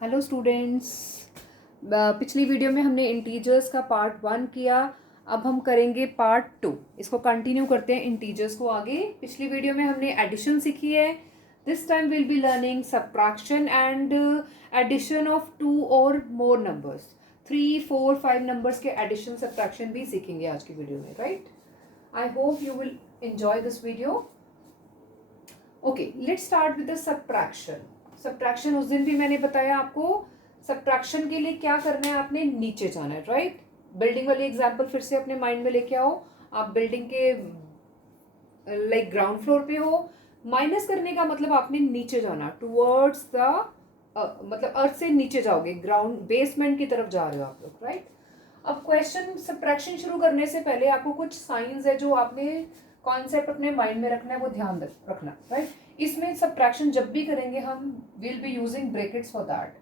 Hello students. पिछली video में हमने इंटीजर्स का पार्ट 1 किया। अब हम करेंगे पार्ट 2। इसको कंटिन्यू करते हैं इंटीजर्स को आगे। पिछली वीडियो में हमने एडिशन सीखी है। This time will be learning subtraction and addition of 2 और मोर नंबर्स। 3, 4, 5 नंबर्स के एडिशन सब्ट्रैक्शन भी सीखेंगे आज की वीडियो में, right? I hope you will enjoy this video. Okay, let's start with the subtraction. Subtraction उस दिन भी मैंने बताया आपको। सब्ट्रैक्शन के लिए क्या करना है, आपने नीचे जाना है, राइट? बिल्डिंग वाली एग्जांपल फिर से अपने माइंड में लेके आओ। आप बिल्डिंग के लाइक ग्राउंड फ्लोर पे हो। माइनस करने का मतलब आपने नीचे जाना टूवर्ड्स द मतलब अर्थ से नीचे जाओगे, ग्राउंड बेसमेंट की तरफ जा रहे हो आप लोग, राइट? अब क्वेश्चन सब्ट्रैक्शन शुरू करने से पहले आपको कुछ साइंस है जो आपने कॉन्सेप्ट अपने माइंड में रखना है, वो ध्यान रखना, राइट? इसमें सब्ट्रैक्शन जब भी करेंगे हम will be using brackets for that.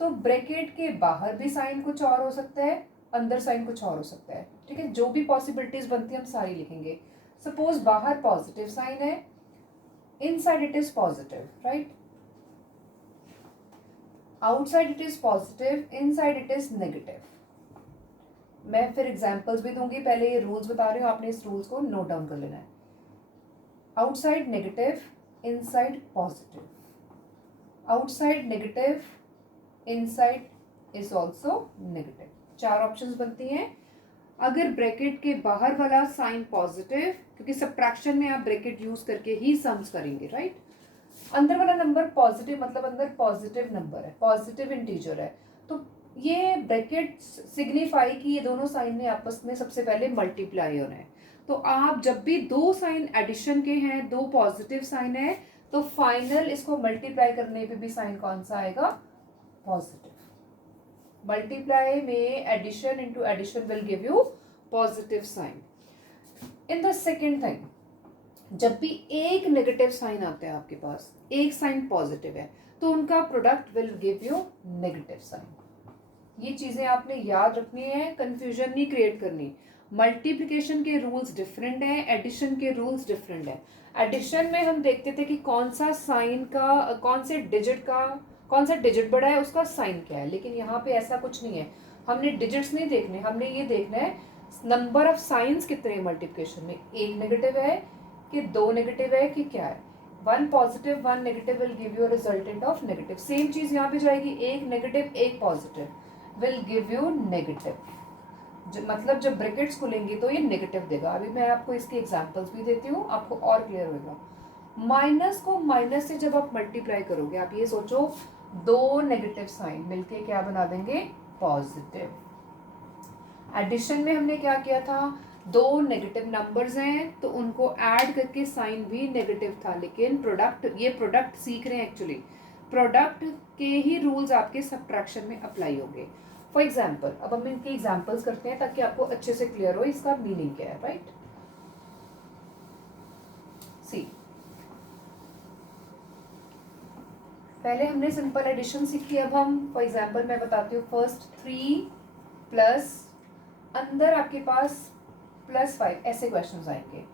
तो ब्रैकेट के बाहर भी साइन कुछ और हो सकता है, अंदर साइन कुछ और हो सकता है, ठीक है? जो भी पॉसिबिलिटीज बनती है हम सारी लिखेंगे। सपोज बाहर पॉजिटिव साइन है, inside it is positive, right? Outside it is positive, inside it is negative. मैं फिर एग्जांपल्स भी दूंगी, पहले ये रूल्स बता रही हूँ, आपने इस रूल्स को नोट डाउन कर लेना है। Outside negative, inside positive. Outside negative, inside is also negative. 4 options बनती हैं। अगर ब्रैकेट के बाहर वाला साइन पॉजिटिव, क्योंकि सब्ट्रैक्शन में आप ब्रैकेट यूज करके ही सम्स करेंगे, राइट? अंदर वाला नंबर पॉजिटिव मतलब अंदर पॉजिटिव नंबर है, पॉजिटिव इंटीजर है, तो ये ब्रैकेट सिग्निफाई कि ये दोनों साइन ने आपस में सबसे पहले मल्टीप्लाई होना है। तो आप जब भी दो साइन एडिशन के हैं, दो पॉजिटिव साइन है, तो फाइनल इसको मल्टीप्लाई करने पे भी साइन कौन सा आएगा? पॉजिटिव। मल्टीप्लाई में addition into addition will give you positive sign. In the second thing, जब भी एक नेगेटिव साइन आता है आपके पास, एक साइन पॉजिटिव है, तो उनका product will give you negative sign. ये चीजें आपने याद रखनी है, कंफ्यूजन नहीं क्रिएट करनी। मल्टीप्लिकेशन के रूल्स डिफरेंट हैं, एडिशन के रूल्स डिफरेंट है। एडिशन में हम देखते थे कि कौन सा साइन का, कौन सा डिजिट बड़ा है, उसका साइन क्या है, लेकिन यहाँ पे ऐसा कुछ नहीं है। हमने डिजिट्स नहीं देखने, हमने ये देखना है नंबर ऑफ साइंस कितने मल्टीप्लिकेशन में। एक नेगेटिव है कि दो नेगेटिव है कि क्या है? 1 positive 1 negative will give you resultant of negative. Same चीज यहाँ पे जाएगी, एक नेगेटिव एक positive will give you negative. मतलब जब ब्रैकेट्स खुलेंगी तो ये नेगेटिव देगा। अभी मैं आपको इसकी एग्जांपल्स भी देती हूँ, आपको और क्लियर होगा। माइनस को माइनस से जब आप मल्टीप्लाई करोगे, आप ये सोचो दो नेगेटिव साइन मिलके क्या बना देंगे? पॉजिटिव। एडिशन में हमने क्या किया था? दो नेगेटिव नंबर्स हैं तो उनको ऐड करके साइन भी नेगेटिव था, लेकिन प्रोडक्ट सीख रहे हैं एक्चुअली। प्रोडक्ट के ही रूल्स आपके सब्ट्रैक्शन में अप्लाई होंगे। फॉर एग्जाम्पल, अब हम इनके एग्जाम्पल्स करते हैं ताकि आपको अच्छे से क्लियर हो इसका मीनिंग क्या है, राइट? सी, पहले हमने सिंपल एडिशन सीखी, अब हम फॉर एग्जाम्पल मैं बताती हूँ। फर्स्ट 3 प्लस, अंदर आपके पास +5, ऐसे क्वेश्चन आएंगे।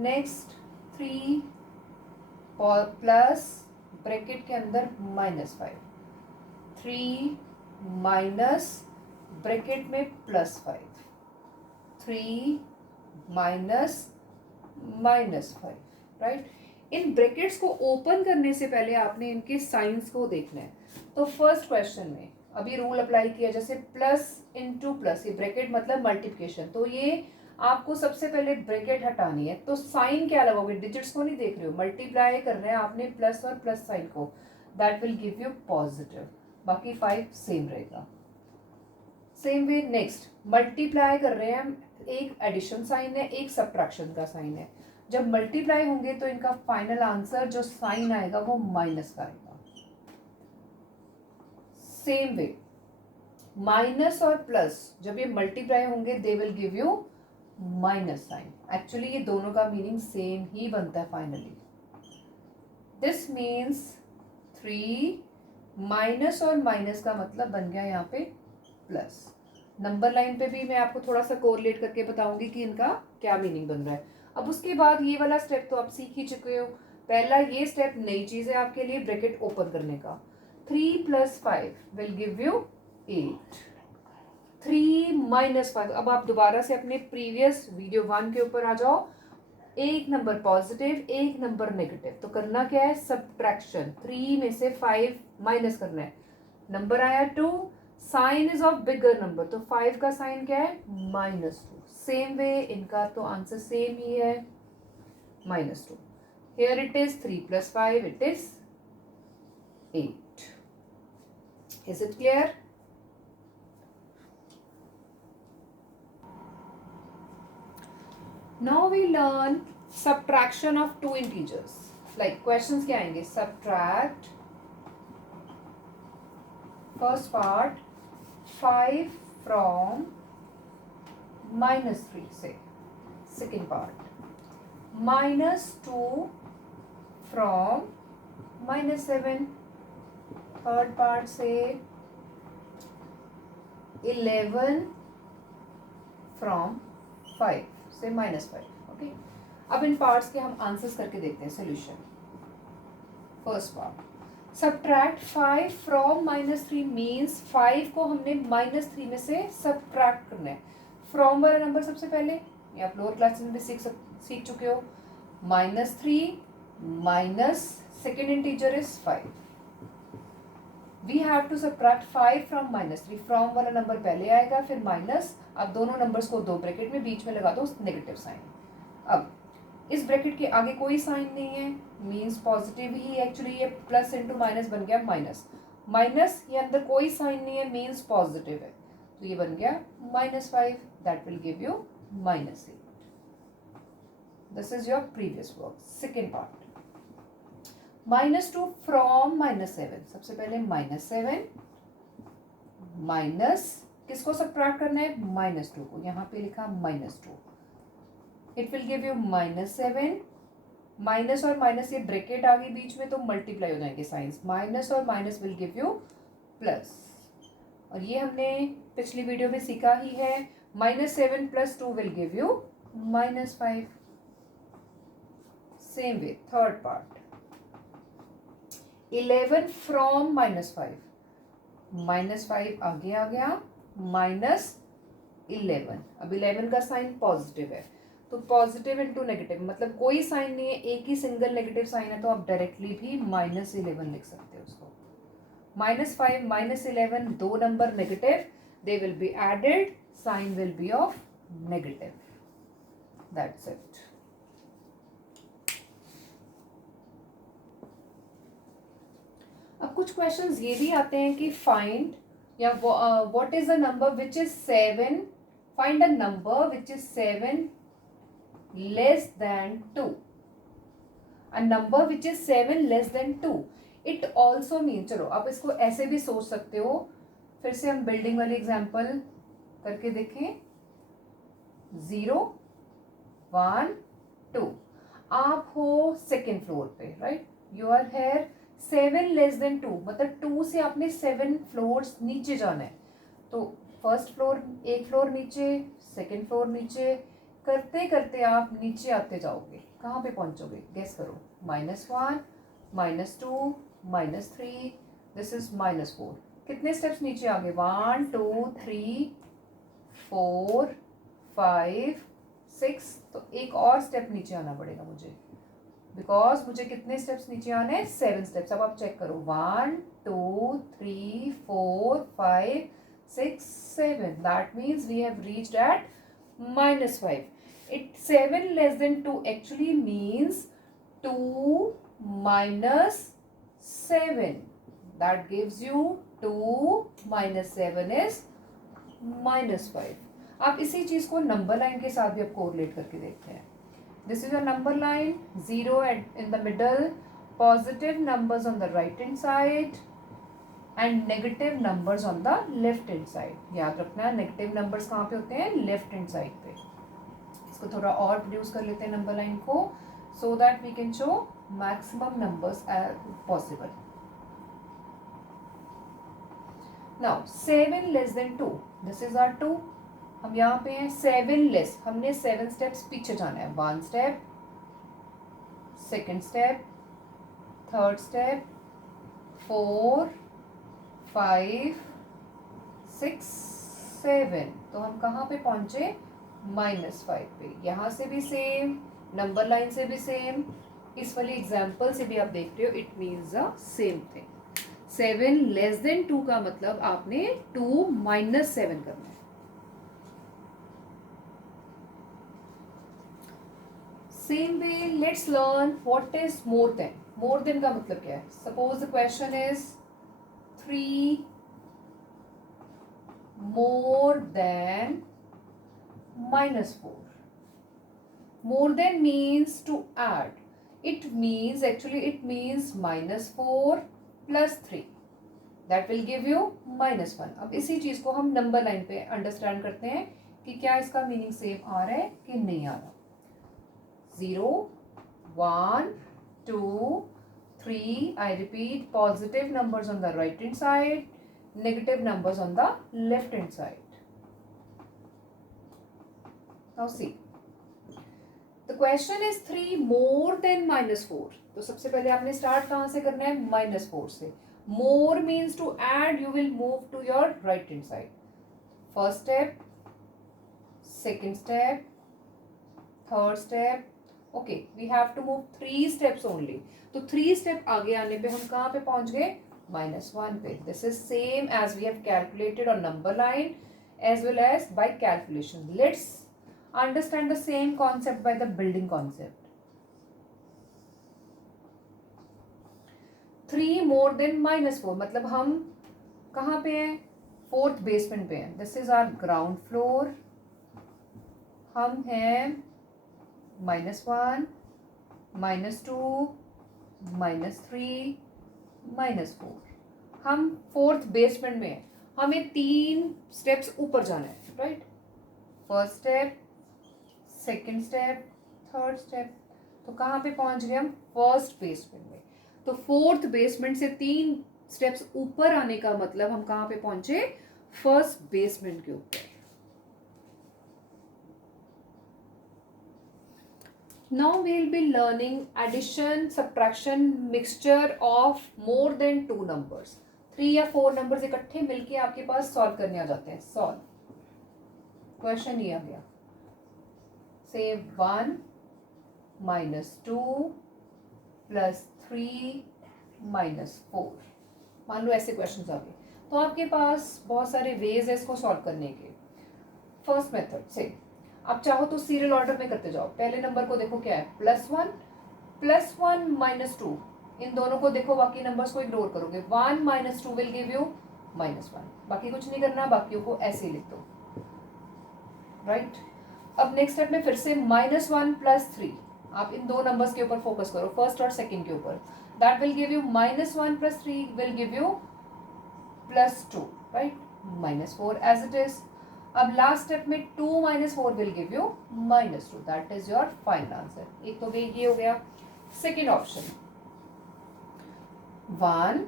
नेक्स्ट 3 प्लस ब्रैकेट के अंदर -5, 3 माइनस ब्रैकेट में +5, 3 माइनस -5, राइट? इन ब्रैकेट्स को ओपन करने से पहले आपने इनके साइंस को देखना है। तो फर्स्ट क्वेश्चन में अभी रूल अप्लाई किया, जैसे प्लस इंटू प्लस, ये ब्रैकेट मतलब मल्टीप्लिकेशन, तो ये आपको सबसे पहले ब्रैकेट हटानी है। तो साइन क्या लगाओगे? डिजिट्स को नहीं देख रहे हो, मल्टीप्लाई कर रहे हैं आपने प्लस और प्लस साइन को, that will give you positive. बाकी 5 सेम रहेगा। सेम वे नेक्स्ट मल्टीप्लाई कर रहे हैं हम, एक एडिशन साइन है, एक सब्ट्रैक्शन का साइन है। जब मल्टीप्लाई होंगे तो इनका फाइनल आंसर जो साइन आएगा वो माइनस का आएगा। सेम वे माइनस और प्लस जब ये मल्टीप्लाई होंगे they will give you minus sign. Actually ये दोनों का मीनिंग सेम ही बनता है फाइनली। दिस मीन्स 3 माइनस और माइनस का मतलब बन गया यहाँ पे प्लस। नंबर लाइन पे भी मैं आपको थोड़ा सा कोरिलेट करके बताऊंगी कि इनका क्या मीनिंग बन रहा है। अब उसके बाद ये वाला स्टेप तो आप सीख ही चुके हो। पहला ये स्टेप नई चीज है आपके लिए, ब्रैकेट ओपन करने का। 3 + 5 विल गिव यू 8. 3 - 5. अब आप दोबारा से अपने प्रीवियस वीडियो 1 के ऊपर आ जाओ. एक नंबर पॉजिटिव, एक नंबर नेगेटिव. तो करना क्या है? सब्ट्रैक्शन. 3 में से 5 माइनस करना है. नंबर आया 2. Sign is of bigger number, तो 5 का साइन क्या है? -2. सेम वे इनका तो आंसर सेम ही है, -2. Here it is 3 + 5, it is 8. Is it clear? Now we learn subtraction of two integers. Like questions क्या आएंगे? Subtract, first part, 5 from -3 say. Second part, -2 from -7. Third part say 11 from 5 से -5. Okay, अब इन parts के हम answers करके देखते हैं solution. First part, subtract 5 from -3 means 5 को हमने -3 में से सब्ट्रैक्ट करना है. फ्रॉम वाला नंबर सबसे पहले, ये आप लोअर क्लास में भी सीख चुके हो. -3 minus second integer is 5. We have to subtract 5 from -3. From वाला नंबर पहले आएगा, फिर माइनस. अब दोनों नंबर्स को दो ब्रैकेट में बीच में लगा दो नेगेटिव साइन. अब इस ब्रैकेट के आगे कोई साइन नहीं है, मीन्स पॉजिटिव ही. एक्चुअली ये प्लस इंटू माइनस बन गया माइनस. माइनस ये अंदर कोई साइन नहीं है, मीन्स पॉजिटिव है, तो ये बन गया -5. That will give you -8. This is your previous work. Second part, -2 from -7. सबसे पहले -7 माइनस किसको सब्ट्रैक्ट करना है? -2 को. यहाँ पे लिखा -2. It will give you -7. Minus और माइनस ये ब्रैकेट आ गई बीच में, तो मल्टीप्लाई हो जाएंगे साइंस. माइनस और minus will give you plus. और ये हमने पिछली वीडियो में सीखा ही है. -7 + 2 will give you -5. Same way third part, 11 from -5. -5 आगे आ गया, -11. अब 11 का साइन पॉजिटिव है, तो पॉजिटिव इंटू नेगेटिव, मतलब कोई साइन नहीं है, एक ही सिंगल नेगेटिव साइन है, तो आप डायरेक्टली भी -11 लिख सकते हो उसको. -5 -11, दो number negative, they will be added, sign will be of negative. That's it. अब कुछ क्वेश्चंस ये भी आते हैं कि फाइंड या what is a number which is 7. Find a number which is 7 less than 2. A number which is 7 less than 2. It also means, चलो आप इसको ऐसे भी सोच सकते हो. फिर से हम बिल्डिंग वाली एग्जांपल करके देखें. 0 1 2. आप हो सेकेंड फ्लोर पे, right? You are here. 7 less than 2 मतलब 2 से आपने 7 फ्लोर्स नीचे जाना है. तो फर्स्ट फ्लोर, एक फ्लोर नीचे, सेकेंड फ्लोर नीचे, करते करते आप नीचे आते जाओगे. कहाँ पे पहुंचोगे? गेस करो. -1 -2 -3, दिस इज -4. कितने स्टेप्स नीचे आ गए? 1 2 3 4 5 6. तो एक और स्टेप नीचे आना पड़ेगा मुझे, बिकॉज मुझे कितने स्टेप्स नीचे आने हैं? 7 स्टेप्स. अब आप चेक करो. 1 2 3 4 5 6 7. That means we have reached at -5. It 7 less than 2 actually means 2 minus 7. That gives you 2 minus 7 is -5. आप इसी चीज को नंबर लाइन के साथ भी आप कोरिलेट करके देखते हैं. This is a number line. 0 in the middle, positive numbers on the right hand side and negative numbers on the left hand side. याद रखना, नेगेटिव नंबर्स कहाँ पे होते हैं? लेफ्ट हैंड साइड पे. इसको थोड़ा और प्रोड्यूस कर लेते हैं नंबर लाइन को, so that we can show maximum numbers possible. Now 7 less than 2. This is our 2. हम यहाँ पे हैं. 7 लेस, हमने 7 स्टेप्स पीछे जाना है. 1 step, second step, third step, 4 5 6 7, तो हम कहाँ पे पहुंचे, -5 पे। यहाँ से भी सेम, नंबर लाइन से भी सेम, इस वाली एग्जाम्पल से भी आप देख रहे हो, it means the same thing. 7 less than 2 का मतलब आपने 2 - 7 करना है। Same way let's learn what is more than. More than का मतलब क्या है? Suppose the question is 3 more than -4. More than means to add. It means -4 plus 3. That will give you -1. अब इसी चीज को हम नंबर लाइन पे अंडरस्टैंड करते हैं कि क्या इसका मीनिंग सेम आ रहा है कि नहीं आ रहा। 0 1 2 3, I repeat, positive numbers on the right hand side, negative numbers on the left hand side. Now see, the question is 3 more than -4. तो सबसे पहले आपने स्टार्ट कहाँ से करना है? -4 से। More means to add, you will move to your right hand side. First step, second step, third step. Okay, we have to move 3 steps only. तो 3 step आगे आने पे हम कहाँ पे पहुंच गए? -1 पे. This is same as we have calculated on number line as well as by calculation. Let's understand the same concept by the building concept. 3 more than -4 मतलब हम कहाँ पे हैं? 4th बेसमेंट पे हैं. This is our ground floor. हम हैं -1, -2, -3, -4. हम 4th बेसमेंट में हैं. हमें 3 स्टेप्स ऊपर जाना है, right? First step, second step, third step. तो कहाँ पे पहुंच गए हम? फर्स्ट बेसमेंट में. तो 4th बेसमेंट से 3 स्टेप्स ऊपर आने का मतलब हम कहाँ पे पहुंचे? फर्स्ट बेसमेंट के ऊपर. Now we will be learning addition, subtraction, mixture of more than 2 numbers. 3 या 4 नंबर्स इकट्ठे मिलके आपके पास सॉल्व करने आ जाते हैं. सॉल्व क्वेश्चन ये आ गया, से 1 -2 + 3 -4. मान लो ऐसे क्वेश्चन आ गए. तो आपके पास बहुत सारे वेज है इसको सॉल्व करने के. फर्स्ट मेथड से आप चाहो तो सीरियल ऑर्डर में करते जाओ. पहले नंबर को देखो क्या है, +1 -2. इन दोनों को देखो, बाकी नंबर्स को इग्नोर करोगे. 1 - 2 विल गिव यू -1. बाकी कुछ नहीं करना, बाकियों को ऐसे ही लिख दो, राइट? अब नेक्स्ट स्टेप में फिर से -1 + 3. आप इन दो नंबर्स के ऊपर फोकस करो, फर्स्ट और सेकंड के ऊपर. That will give you -1 + 3 will give you +2, right? -4 as it is. अब लास्ट स्टेप में 2 - 4 will give you -2. That is your final answer. एक तो ये हो गया. Second option, 1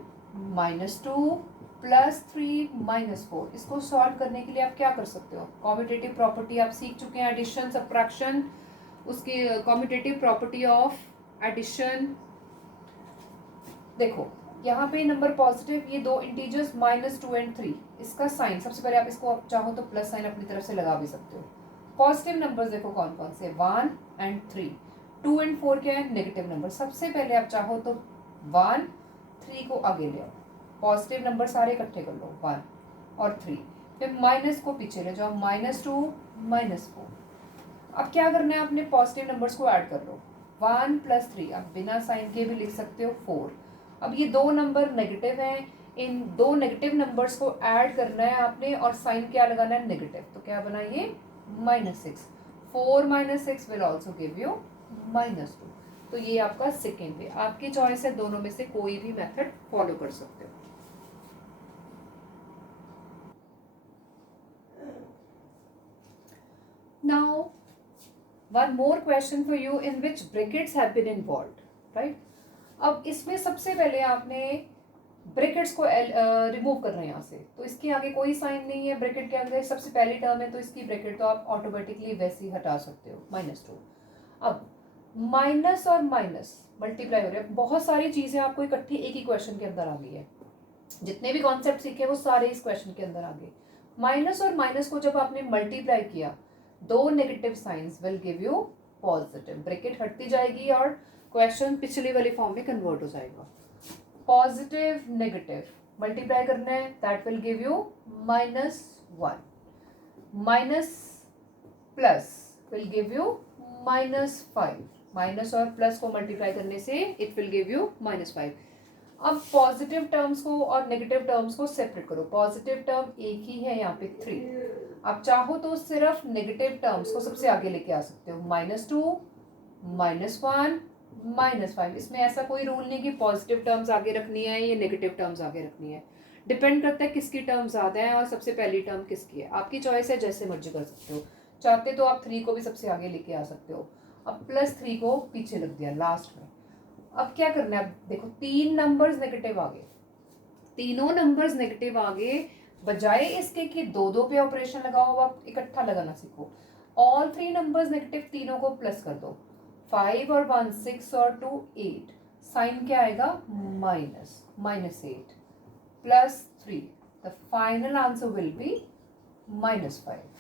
- 2 + 3 -4. इसको सॉल्व करने के लिए आप क्या कर सकते हो? कॉम्यूटेटिव प्रॉपर्टी आप सीख चुके हैं, एडिशन, सब्ट्रैक्शन, उसकी कॉम्यूटेटिव प्रॉपर्टी ऑफ एडिशन. देखो यहाँ पे नंबर पॉजिटिव, ये दो इंटीजर्स -2 और 3. इसका साइन सबसे पहले आप इसको आप चाहो तो प्लस साइन अपनी तरफ से लगा भी सकते हो. पॉजिटिव नंबर्स देखो कौन कौन से, 1 और 3. 2 और 4 क्या है? Negative number. सबसे पहले आप चाहो तो 1 3 को आगे ले आओ. पॉजिटिव नंबर सारे इकट्ठे कर लो, 1 और 3. फिर माइनस को पीछे ले जाओ, -2 -4. अब क्या करना है, आपने पॉजिटिव नंबर्स को ऐड कर लो. 1 + 3 आप बिना साइन के भी लिख सकते हो, 4. अब ये दो नंबर नेगेटिव हैं, इन दो नेगेटिव नंबर्स को ऐड करना है आपने और साइन क्या लगाना है? नेगेटिव. तो क्या बना ये? -6. 4 - 6 विल ऑल्सो गिव यू -2. तो ये आपका सेकेंड वे. आपकी चॉइस है, दोनों में से कोई भी मेथड फॉलो कर सकते हो. Now, one more question for you in which brackets have been involved, right? अब इसमें सबसे पहले आपने ब्रैकेट्स को रिमूव करना है यहाँ से. तो इसके आगे कोई साइन नहीं है, ब्रैकेट के आगे सबसे पहली टर्म है, तो इसकी ब्रैकेट तो आप ऑटोमेटिकली वैसे ही हटा सकते हो, -2. अब माइनस और माइनस मल्टीप्लाई हो रहे हैं. बहुत सारी चीज़ें आपको इकट्ठी एक ही क्वेश्चन के अंदर आ गई है. जितने भी कॉन्सेप्ट सीखे वो सारे इस क्वेश्चन के अंदर आ गए। माइनस और माइनस को जब आपने मल्टीप्लाई किया, दो negative signs will give you positive, bracket हटती जाएगी और क्वेश्चन पिछली वाली फॉर्म में कन्वर्ट हो जाएगा। पॉजिटिव नेगेटिव मल्टीप्लाई करना है, that will give you -1, minus plus will give you -5, minus और प्लस को मल्टीप्लाई करने से इट विल गिव यू -5। अब पॉजिटिव टर्म्स को और नेगेटिव टर्म्स को सेपरेट करो। पॉजिटिव टर्म एक ही है यहाँ पे 3, आप चाहो तो सिर्फ नेगेटिव टर्म्स को सबसे आगे लेके आ सकते हो, -2, -1, -5। इसमें ऐसा कोई रूल नहीं कि पॉजिटिव टर्म्स आगे रखनी है या नेगेटिव टर्म्स आगे रखनी है, डिपेंड करता है किसकी टर्म ज़्यादा है और सबसे पहली टर्म किसकी है। आपकी चॉइस है, जैसे मर्जी कर सकते हो। चाहते तो आप 3 को भी सबसे आगे लेके आ सकते हो। अब +3 को पीछे रख दिया लास्ट में। अब क्या करना है, अब देखो 3 नंबर्स नेगेटिव आ गए, तीनों नंबर्स नेगेटिव आ गए। बजाय इसके कि 2-2 पे ऑपरेशन लगाओ, आप इकट्ठा लगाना सीखो। ऑल 3 नंबर्स नेगेटिव, तीनों को प्लस कर दो। 5 और 1 6 और 2 8, साइन क्या आएगा, -8 +3, the final answer will B -5।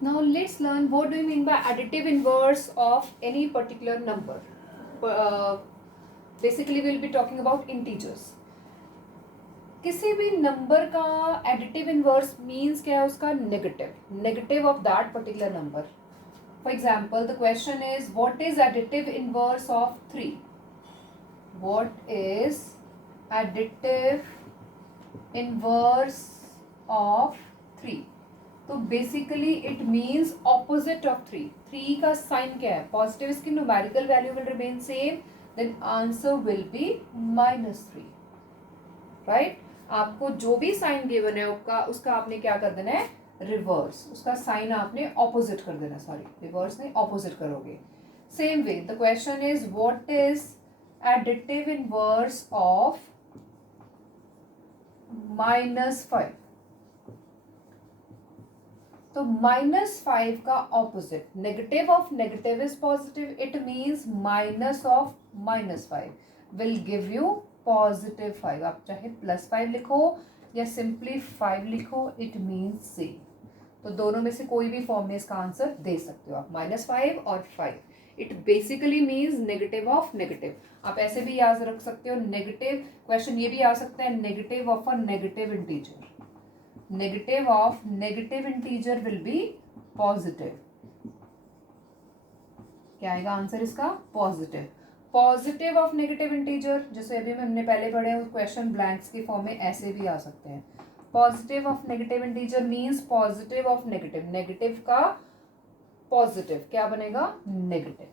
Now let's learn what do you mean by additive inverse of any particular number. Basically we'll be talking about integers. किसी भी नंबर का एडिटिव इनवर्स मीन्स क्या है, उसका negative of that particular number. For example the question is what is additive inverse of 3? What is additive inverse of 3? तो basically it means opposite of 3। 3 का sign क्या है, पॉजिटिव, इसकी numerical value will remain same, then answer will be -3, right. आपको जो भी sign given है उसका आपने क्या कर देना है, रिवर्स, उसका साइन आपने ऑपोजिट कर देना, सॉरी रिवर्स नहीं, ऑपोजिट करोगे। Same way the question is what is additive inverse of -5? तो -5 का opposite, negative of negative is positive, it means minus of -5 will give you +5। आप चाहे +5 लिखो या सिंपली 5 लिखो, इट मीन्स सेम। तो दोनों में से कोई भी फॉर्म में इसका आंसर दे सकते हो आप, -5 और 5। It basically means negative of negative. आप ऐसे भी याद रख सकते हो, नेगेटिव क्वेश्चन ये भी आ सकता है, negative of a negative integer. Negative of negative integer will be positive. क्या आएगा आंसर इसका, positive. Positive of negative integer, जैसे अभी हमने पहले पढ़े हैं, क्वेश्चन ब्लैंक्स की फॉर्म में ऐसे भी आ सकते हैं। Positive of negative integer means positive of negative, negative का पॉजिटिव क्या बनेगा, negative.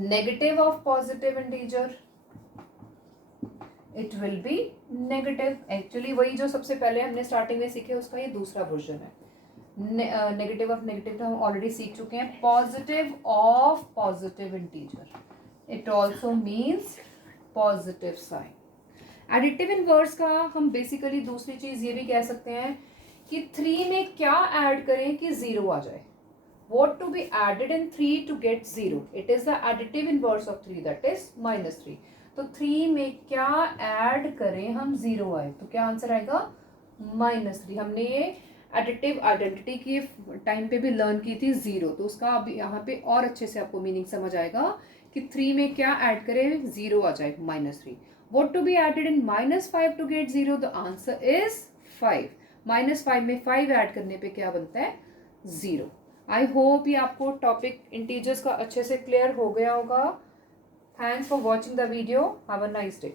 Negative of positive integer it will be negative. Actually वही जो सबसे पहले हमने स्टार्टिंग में सीखे उसका ये दूसरा वर्जन है। नेगेटिव ऑफ नेगेटिव तो हम ऑलरेडी सीख चुके हैं। Positive of positive integer, it also means positive sign. Additive inverse का हम बेसिकली दूसरी चीज ये भी कह सकते हैं कि 3 में क्या ऐड करें कि 0 आ जाए। What to be added in 3 to get 0? It is the additive inverse of 3, that is -3. तो 3 में क्या ऐड करें हम 0 आए, तो क्या आंसर आएगा, -3। हमने ये एडिटिव आइडेंटिटी की टाइम पे भी लर्न की थी 0, तो उसका अब यहाँ पे और अच्छे से आपको मीनिंग समझ आएगा कि 3 में क्या ऐड करें 0 आ जाए, -3। What to be added in -5 to get 0? The answer is 5। -5 में 5 ऐड करने पे क्या बनता है, 0। आई होप ये आपको टॉपिक इंटीजर्स का अच्छे से क्लियर हो गया होगा। Thanks for watching the video, have a nice day.